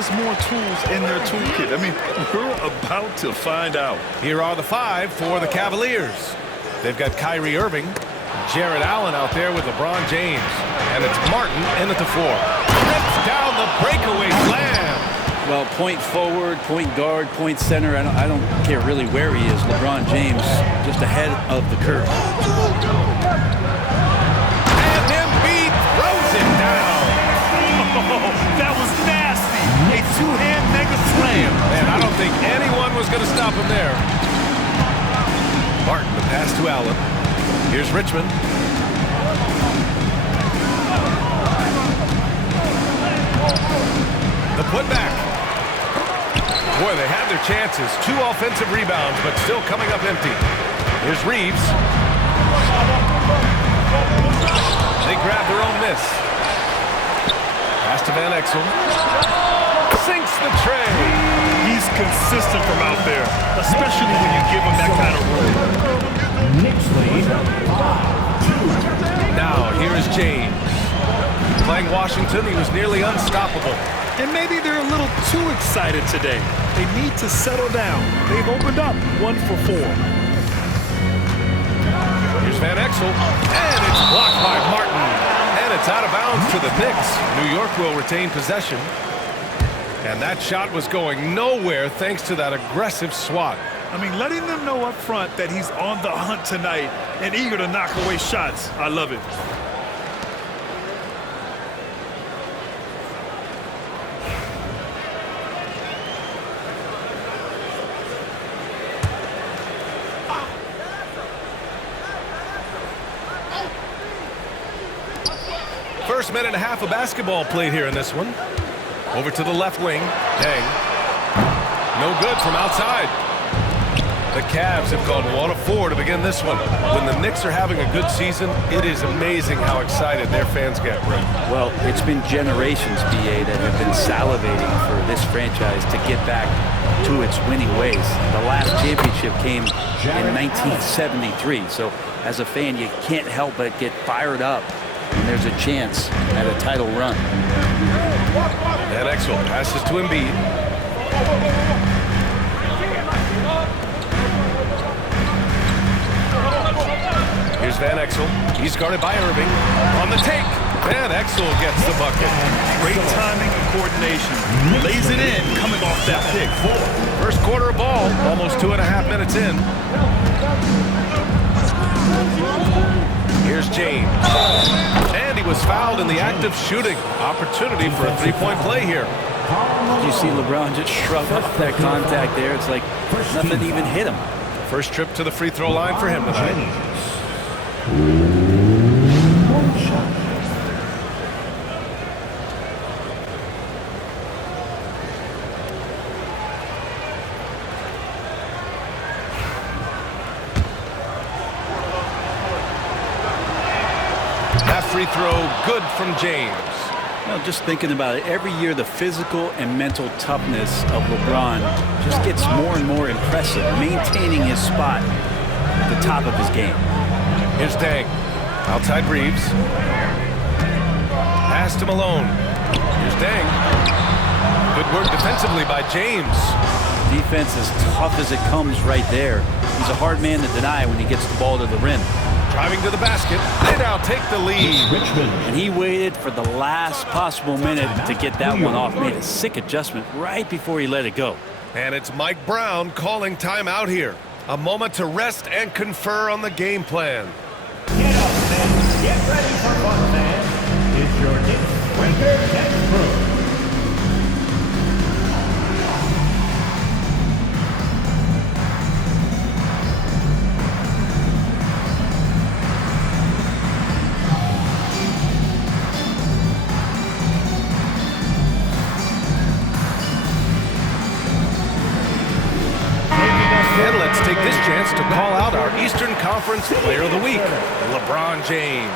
has more tools in their toolkit? I mean, we're about to find out. Here are the five for the Cavaliers. They've got Kyrie Irving, Jared Allen out there with LeBron James, and it's Martin in at the 4. Rips down the breakaway slam. Well, point forward, point guard, point center. I don't care really where he is. LeBron James just ahead of the curve. And Embiid throws it down. Oh, that was nasty. A two-hand mega slam. And I don't think anyone was going to stop him there. Martin, the pass to Allen. Here's Richmond. The putback. Boy, they had their chances. 2 offensive rebounds, but still coming up empty. Here's Reeves. They grab their own miss. Pass to Van Exel. Sinks the tray. He's consistent from out there, especially when you give him that kind of room. Knicks lead 5-2. Now, here is James. Playing Washington, he was nearly unstoppable. And maybe they're a little too excited today. They need to settle down. They've opened up 1 for 4. Here's Van Exel, and it's blocked by Martin. And it's out of bounds to the Knicks. New York will retain possession. And that shot was going nowhere thanks to that aggressive swat. I mean, letting them know up front that he's on the hunt tonight and eager to knock away shots. I love it. First minute and a half of basketball played here in this one. Over to the left wing. Dang. No good from outside. The Cavs have gone 1 of 4 to begin this one. When the Knicks are having a good season, it is amazing how excited their fans get, Brett. Well, it's been generations, BA, that have been salivating for this franchise to get back to its winning ways. The last championship came in 1973. So as a fan, you can't help but get fired up when there's a chance at a title run. Van Exel passes to Embiid. Here's Van Exel. He's guarded by Irving. On the take. Van Exel gets the bucket. Great timing and coordination. Lays it in coming off that pick. First quarter of ball. Almost 2.5 minutes in. Here's James. And he was fouled in the act of shooting. Opportunity for a 3-point play here. You see LeBron just shrug off that contact there. It's like nothing even hit him. First trip to the free throw line for him tonight. That free throw good from James. You know, just thinking about it, every year the physical and mental toughness of LeBron just gets more and more impressive, maintaining his spot at the top of his game. Here's Dang. Outside Reeves. Pass to Malone. Here's Dang. Good work defensively by James. Defense as tough as it comes right there. He's a hard man to deny when he gets the ball to the rim. Driving to the basket. They now take the lead. Richmond. And he waited for the last possible minute to get that one off. Made a sick adjustment right before he let it go. And it's Mike Brown calling timeout here. A moment to rest and confer on the game plan. Get up, fans. Get ready for fun, fans. It's your Knicks Breaker Next Crew. And let's take this chance to call out our Eastern Conference Player of the Week, LeBron James.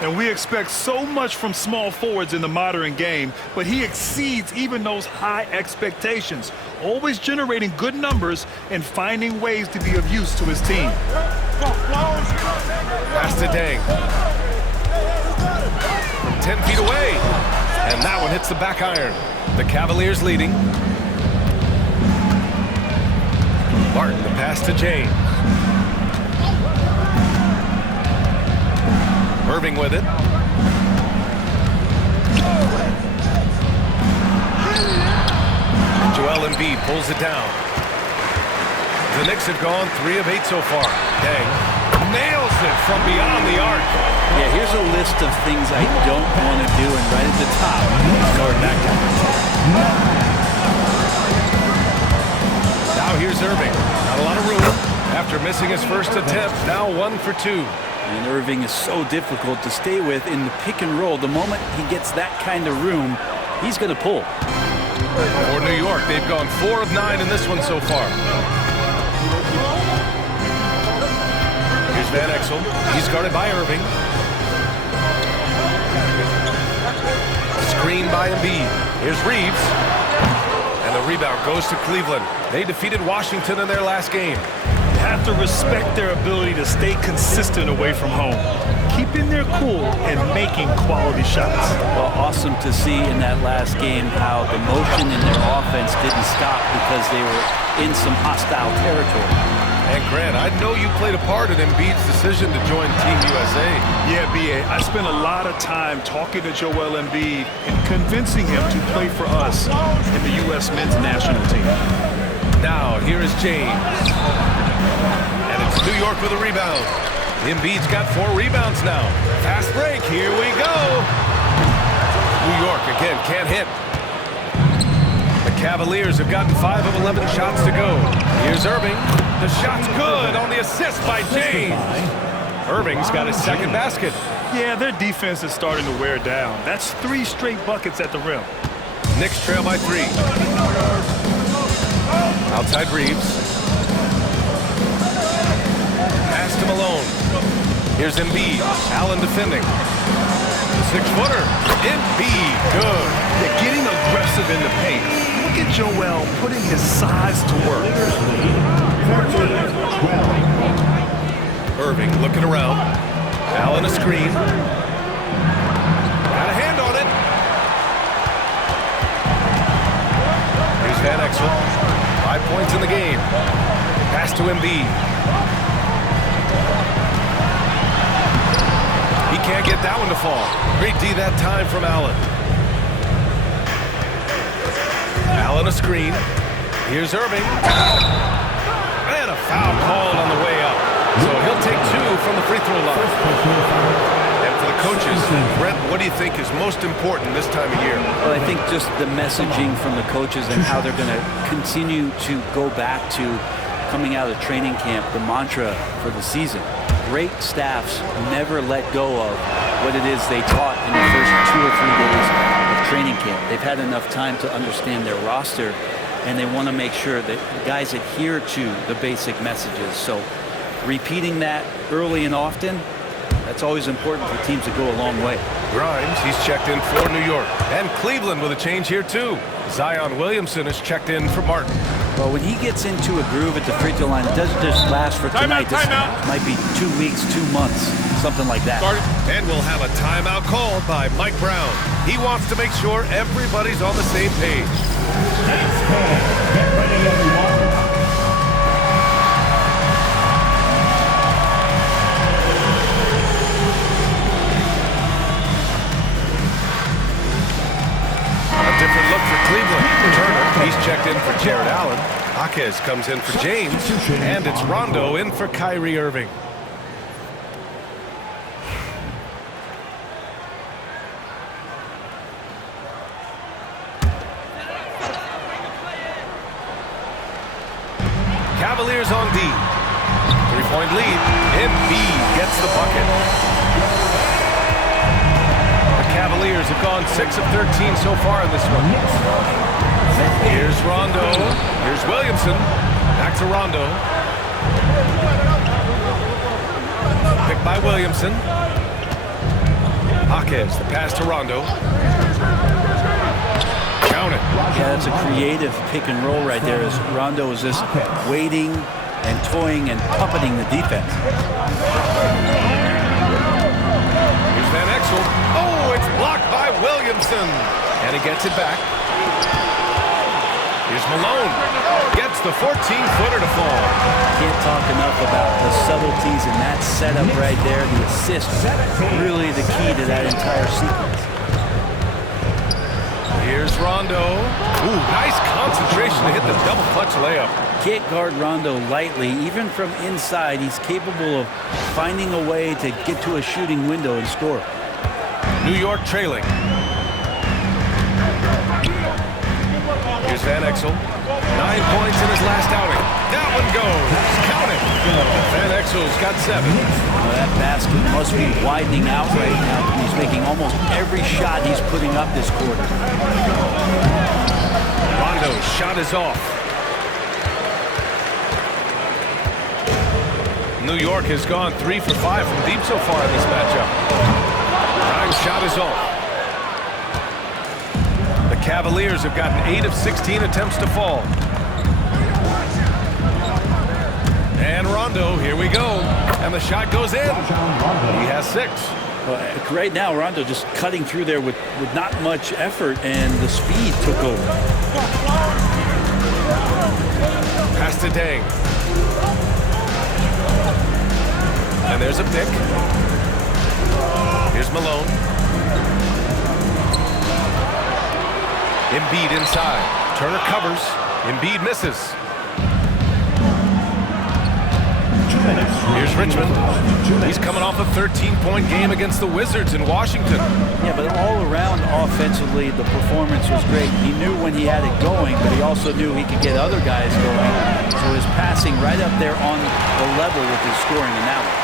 And we expect so much from small forwards in the modern game, but he exceeds even those high expectations, always generating good numbers and finding ways to be of use to his team. Pass to Dang. From 10 feet away. And that one hits the back iron. The Cavaliers leading. Martin, the pass to James. Irving with it. Joel Embiid pulls it down. The Knicks have gone 3 of 8 so far. Dang. Nails it from beyond the arc. Yeah, here's a list of things I don't want to do, and right at the top, guard back down. Now here's Irving. Not a lot of room. After missing his first attempt, now 1 for 2. And Irving is so difficult to stay with in the pick and roll. The moment he gets that kind of room, he's going to pull. For New York, they've gone 4 of 9 in this one so far. Here's Van Exel. He's guarded by Irving. Screen by Embiid. Here's Reeves. And the rebound goes to Cleveland. They defeated Washington in their last game. You have to respect their ability to stay consistent away from home, keeping their cool and making quality shots. Well, awesome to see in that last game how the motion in their offense didn't stop because they were in some hostile territory. And Grant, I know you played a part in Embiid's decision to join Team USA. Yeah, B.A., I spent a lot of time talking to Joel Embiid and convincing him to play for us in the U.S. men's national team. Now, here is James. And it's New York with a rebound. Embiid's got 4 rebounds now. Fast break, here we go. New York, again, can't hit. The Cavaliers have gotten 5 of 11 shots to go. Here's Irving. The shot's good on the assist by James. Irving's got his second basket. Yeah, their defense is starting to wear down. That's 3 straight buckets at the rim. Knicks trail by 3. Outside Reeves. Pass to Malone. Here's Embiid. Allen defending. The 6-footer. Embiid. Good. They're getting aggressive in the paint. Look at Joel putting his size to work. Irving looking around. Allen a screen. Got a hand on it. Here's Van Exel. 5 points in the game. Pass to Embiid. He can't get that one to fall. Great D that time from Allen. Allen a screen. Here's Irving. And a foul called on the way up. So he'll take 2 from the free throw line. And for the coaches, Brent, what do you think is most important this time of year? Well, I think just the messaging from the coaches and how they're going to continue to go back to coming out of training camp, the mantra for the season. Great staffs never let go of what it is they taught in the first 2 or 3 days of training camp. They've had enough time to understand their roster, and they want to make sure that guys adhere to the basic messages. So repeating that early and often, that's always important for teams to go a long way. Grimes, he's checked in for New York. And Cleveland with a change here, too. Zion Williamson is checked in for Martin. Well, when he gets into a groove at the free throw line, it doesn't just last for tonight. This might be 2 weeks, 2 months, something like that. And we'll have a timeout called by Mike Brown. He wants to make sure everybody's on the same page. Get ready, everyone. Different look for Cleveland. Turner, he's checked in for Jared Allen. Jaquez comes in for James. And it's Rondo in for Kyrie Irving. Cavaliers on D. 3-point lead. Embiid gets the bucket. Cavaliers have gone 6 of 13 so far in this one. Here's Rondo. Here's Williamson. Back to Rondo. Picked by Williamson. Jaquez, the pass to Rondo. Count it. Yeah, that's a creative pick and roll right there as Rondo is just waiting and toying and puppeting the defense. Here's Van Exel. Oh, it's blocked by Williamson. takes it back. Here's Malone. Gets the 14-footer to fall. Can't talk enough about the subtleties in that setup right there. The assist, really the key to that entire sequence. Here's Rondo. Ooh, nice concentration to hit the double clutch layup. Can't guard Rondo lightly. Even from inside, he's capable of finding a way to get to a shooting window and score. New York trailing. Here's Van Exel. 9 points in his last outing. That one goes. Count it. Van Exel's got 7. Well, that basket must be widening out right now. He's making almost every shot he's putting up this quarter. Rondo's shot is off. New York has gone 3 for 5 from deep so far in this matchup. Grimes' shot is off. The Cavaliers have gotten 8 of 16 attempts to fall. And Rondo, here we go. And the shot goes in. He has 6. Right now, Rondo just cutting through there with not much effort, and the speed took over. Pass to Deng. And there's a pick. Here's Malone. Embiid inside. Turner covers. Embiid misses. Here's Richmond. He's coming off a 13-point game against the Wizards in Washington. Yeah, but all around offensively, the performance was great. He knew when he had it going, but he also knew he could get other guys going. So his passing right up there on the level with his scoring in that one.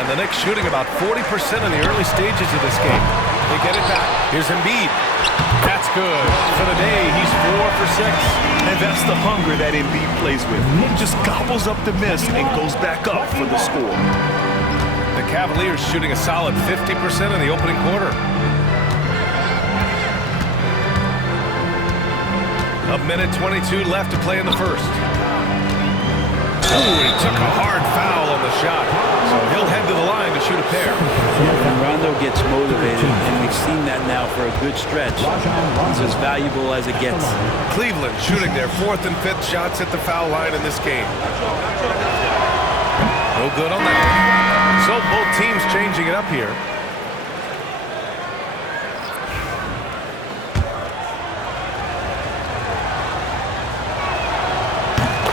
And the Knicks shooting about 40% in the early stages of this game. They get it back. Here's Embiid. That's good. For the day, he's 4 for 6. And that's the hunger that Embiid plays with. He just gobbles up the miss and goes back up for the score. The Cavaliers shooting a solid 50% in the opening quarter. A minute 22 left to play in the first. Ooh, he took a hard foul on the shot. So he'll head to the line to shoot a pair. And Rondo gets motivated, and we've seen that now for a good stretch. He's as valuable as it gets. Cleveland shooting their 4th and 5th shots at the foul line in this game. No good on that. So both teams changing it up here.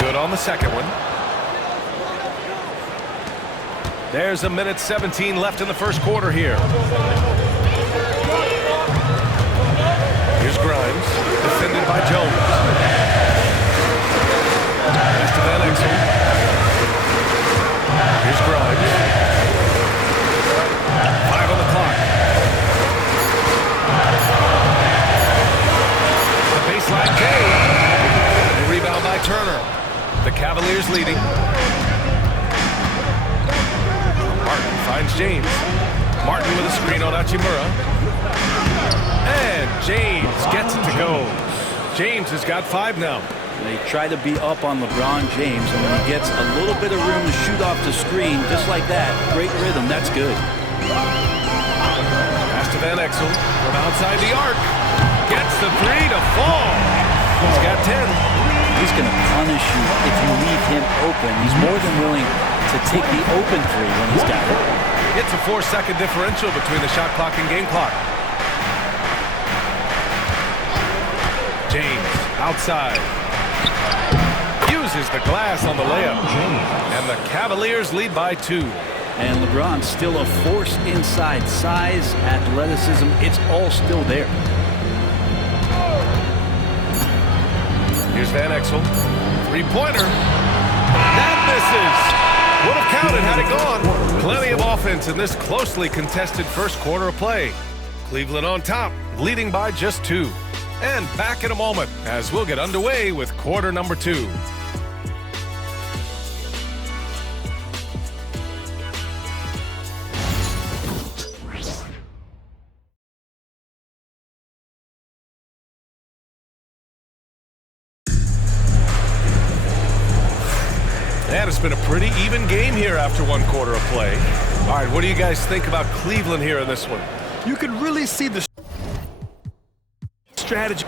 Good on the second one. There's a minute 17 left in the first quarter here. Here's Grimes, defended by Jones. Pass to Van Exel. Here's Grimes. 5 on the clock. The baseline game. The rebound by Turner. The Cavaliers leading. Martin finds James. Martin with a screen on Hachimura. And James gets it to go. James has got 5 now. They try to be up on LeBron James, and when he gets a little bit of room to shoot off the screen, just like that, great rhythm, that's good. Pass to Van Exel from outside the arc. Gets the 3 to fall. He's got 10. He's going to punish you if you leave him open. He's more than willing to take the open 3 when he's got it. It's a 4-second differential between the shot clock and game clock. James outside. Uses the glass on the layup. And the Cavaliers lead by 2. And LeBron still a force inside. Size, athleticism, it's all still there. Here's Van Exel. 3-pointer. That misses. Would have counted had it gone. Plenty of offense in this closely contested first quarter of play. Cleveland on top, leading by just 2. And back in a moment as we'll get underway with quarter number 2. And it's been a pretty even game here after 1 quarter of play. All right, what do you guys think about Cleveland here in this one? You can really see the strategy